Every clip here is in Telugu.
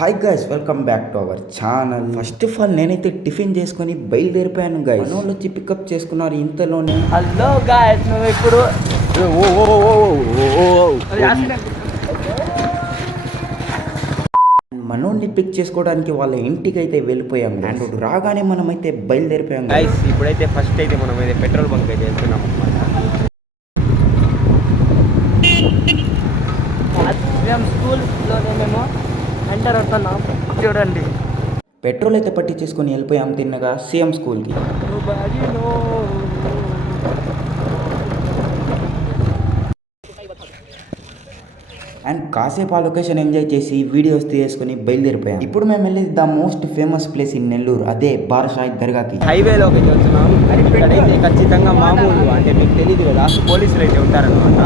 Hi guys, welcome back to our channel. First of all నేనైతే టిఫిన్ చేసుకొని బయలుదేరిపోయాను గైస్. మనోళ్ళు వచ్చి పికప్ చేసుకున్నారు ఇంతలోనే. హలో గైస్, మేము ఇప్పుడు మనోడిని పిక్ చేసుకోవడానికి వాళ్ళ ఇంటికి అయితే వెళ్ళిపోయాము. అండ్ రాగానే మనమైతే బయలుదేరిపోయాం గైస్. ఇప్పుడైతే ఫస్ట్ అయితే మనం అయితే పెట్రోల్ బంక్ అయితే వెళ్తున్నాం అనమాట. మేము స్కూల్లోనే మేము ఎంటర్ అవుతున్నాం. చూడండి, పెట్రోల్ అయితే పట్టించేసుకొని వెళ్ళిపోయాం తిన్నగా సీఎం స్కూల్కి. అండ్ కాసేపు ఆ లొకేషన్ ఎంజాయ్ చేసి వీడియోస్ తీసుకొని బయలుదేరిపోయాం. ఇప్పుడు మేము వెళ్ళేది the most famous place in Nellore, అదే బారాషాహిద్ దర్గాకి. హైవేలోకి అయితే వచ్చినాం. ఇక్కడైతే ఖచ్చితంగా మామూలు అంటే మీకు తెలియదు కదా, పోలీసులు అయితే ఉంటారనమాట.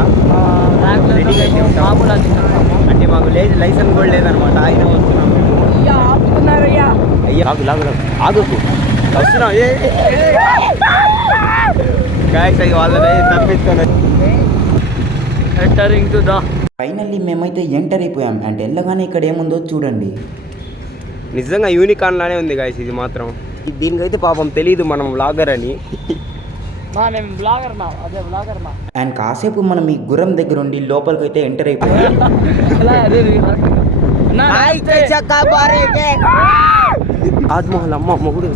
అంటే మాకు లైసెన్స్ కూడా లేదనమాట. ఆయన వస్తున్నాం అయ్యా ఆగుకు వస్తున్నాం. గాయస్ అయ్యి వాళ్ళని తప్పించుకొని ఎంటరింగ్ టు ద ఫైనల్లీ మేమైతే ఎంటర్ అయిపోయాం. అండ్ వెళ్ళగానే ఇక్కడ ఏముందో చూడండి. నిజంగా యూనికార్న్ లానే ఉంది గాయస్ ఇది మాత్రం. దీనికైతే పాపం తెలియదు మనం వ్లాగర్ అని. అండ్ కాసేపు మనం ఈ గుర్రం దగ్గర ఉండి లోపలికైతే ఎంటర్ అయిపోయాం. తాజ్మహల్ అమ్మ మొగుడు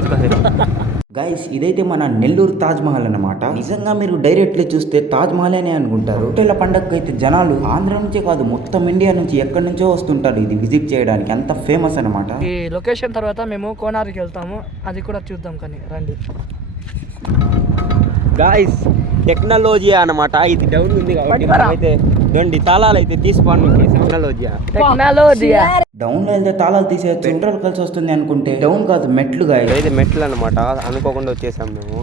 గైస్, ఇదైతే మన నెల్లూరు తాజ్మహల్ అన్నమాట. నిజంగా మీరు డైరెక్ట్లీ చూస్తే తాజ్మహల్ అనే అనుకుంటారు. రొట్టెల పండగకి అయితే జనాలు ఆంధ్ర నుంచే కాదు మొత్తం ఇండియా నుంచి ఎక్కడి నుంచో వస్తుంటారు ఇది విజిట్ చేయడానికి. అంత ఫేమస్ అన్నమాట. ఈ లొకేషన్ తర్వాత మేము కోనార్కి వెళ్తాము, అది కూడా చూద్దాం. కానీ రండి గాయస్, టెక్నాలజీ అన్నమాట. ఇది డౌన్ ఉంది కాబట్టి మనమైతే రెండు తాళాలు అయితే తీసుకోండి. టెక్నాలజీ డౌన్ లో వెళ్తే తాళాలు తీసేయచ్చు, పెట్రోల్ కలిసి వస్తుంది అనుకుంటే డౌన్ కాదు మెట్లు. గాయస్ అయితే మెట్లు అనమాట. అనుకోకుండా వచ్చేసాం మేము.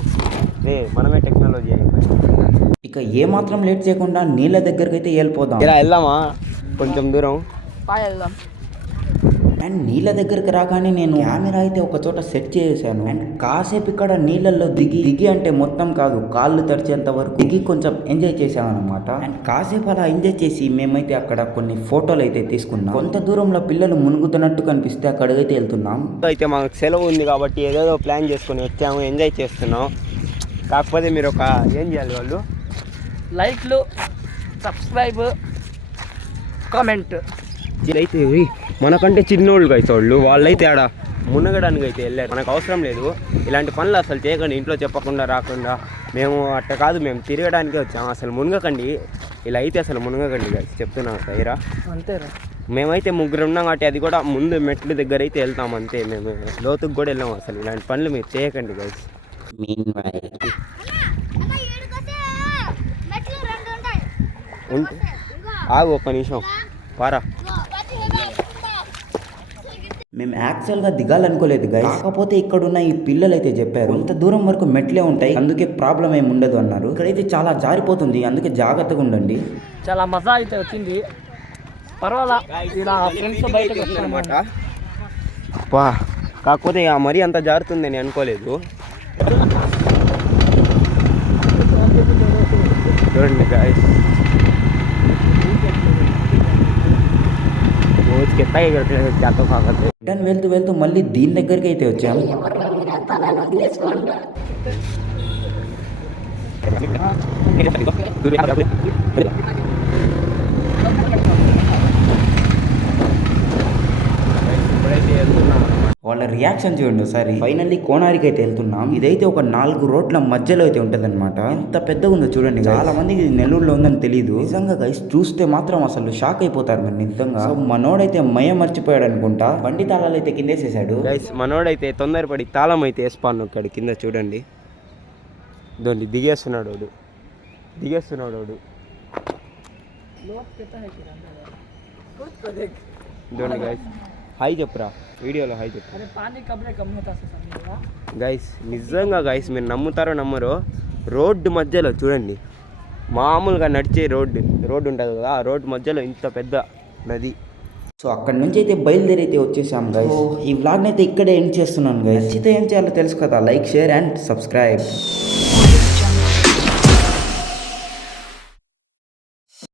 మనమే టెక్నాలజీ అయిపోయింది. ఇక ఏ మాత్రం లేట్ చేయకుండా నీళ్ళ దగ్గరికి అయితే వెళ్ళిపోదాం. ఇలా వెళ్దామా కొంచెం దూరం. వెళ్దాం. అండ్ నీళ్ళ దగ్గరికి రాగానే నేను కెమెరా అయితే ఒక చోట సెట్ చేసాను. అండ్ కాసేపు ఇక్కడ నీళ్ళల్లో దిగి అంటే మొత్తం కాదు, కాళ్ళు తడిచేంత వరకు దిగి కొంచెం ఎంజాయ్ చేసామన్నమాట. అండ్ కాసేపు అలా ఎంజాయ్ చేసి మేమైతే అక్కడ కొన్ని ఫోటోలు అయితే తీసుకున్నాం. కొంత దూరంలో పిల్లలు మునుగుతున్నట్టు కనిపిస్తే అక్కడికైతే వెళ్తున్నాం. అయితే మాకు సెలవు ఉంది కాబట్టి ఏదేదో ప్లాన్ చేసుకుని వచ్చాము, ఎంజాయ్ చేస్తున్నాం. కాకపోతే మీరు ఏం చేయాలి, వాళ్ళు లైక్లు, సబ్స్క్రైబ్, కామెంట్. అయితే మనకంటే చిన్నోళ్ళు అయితే వాళ్ళైతే ఆడ మునగడానికి అయితే వెళ్ళారు. మనకు అవసరం లేదు ఇలాంటి పనులు అసలు చేయకండి. ఇంట్లో చెప్పకుండా రాకుండా మేము అట్ట కాదు, మేము తిరగడానికే వచ్చాము. అసలు మునగకండి, ఇలా అయితే అసలు మునగకండి గైస్, చెప్తున్నాను సైరా. అంతేరా, మేమైతే ముగ్గురు ఉన్నాం కాబట్టి అది కూడా ముందు మెట్ల దగ్గర అయితే వెళ్తాం అంతే. మేము లోతుకు కూడా వెళ్ళాము. అసలు ఇలాంటి పనులు మీరు చేయకండి గైస్. ఆగు ఒక్క నిమిషం పారా. మేము యాక్చువల్గా దిగాలనుకోలేదు గైస్, కాకపోతే ఇక్కడున్న ఈ పిల్లలు అయితే చెప్పారు కొంత దూరం వరకు మెట్లే ఉంటాయి, అందుకే ప్రాబ్లం ఏమి ఉండదు అన్నారు. ఇక్కడైతే చాలా జారిపోతుంది, అందుకే జాగ్రత్తగా ఉండండి. చాలా మజా అయితే వచ్చింది, పర్వాలా. ఇలా ఫ్రెండ్స్ బయటకు వస్తారన్నమాట. కాకపోతే మరీ అంత జారుతుంది అని అనుకోలేదు. చూడండి గాయస్, రిటర్న్ వెళ్తూ మళ్ళీ దీని దగ్గరికి అయితే వచ్చాము. వాళ్ళ రియాక్షన్ చూడండి ఒకసారి. ఫైనల్లీ కోనారికి అయితే వెళ్తున్నాం. ఇదైతే ఒక 4 రోడ్ల మధ్యలో అయితే ఉంటది అనమాట. ఎంత పెద్దగా ఉందో చూడండి. చాలా మందికి ఇది నెల్లూరులో ఉందని తెలియదు. నిజంగా గైస్ చూస్తే మాత్రం అసలు షాక్ అయిపోతారు మీరు నిజంగా. సో మనోడైతే మర్చిపోయాడు అనుకుంటా, బండి తాళాలు అయితే కిందేసేసాడు. గైస్ మనోడైతే తొందరపడి తాళం అయితే వేసుకున్నాడు. ఇక్కడ కింద చూడండి, దొండి దిగేస్తున్నాడు వాడు. చూడండి గైస్, హాయ్ చెప్పురా వీడియోలో, హాయ్ చెప్పు గైస్. నిజంగా గైస్ మీరు నమ్ముతారో నమ్మరో, రోడ్డు మధ్యలో చూడండి, మామూలుగా నడిచే రోడ్డు ఉంటుంది కదా, ఆ రోడ్డు మధ్యలో ఇంత పెద్ద నది. సో అక్కడ నుంచి అయితే బయలుదేరి అయితే వచ్చేసాం గైస్. ఈ వ్లాగ్ని అయితే ఇక్కడే ఎండ్ చేస్తున్నాను గైస్. నచ్చితే ఏం చేయాలో తెలుసు కదా, లైక్, షేర్ అండ్ సబ్స్క్రైబ్.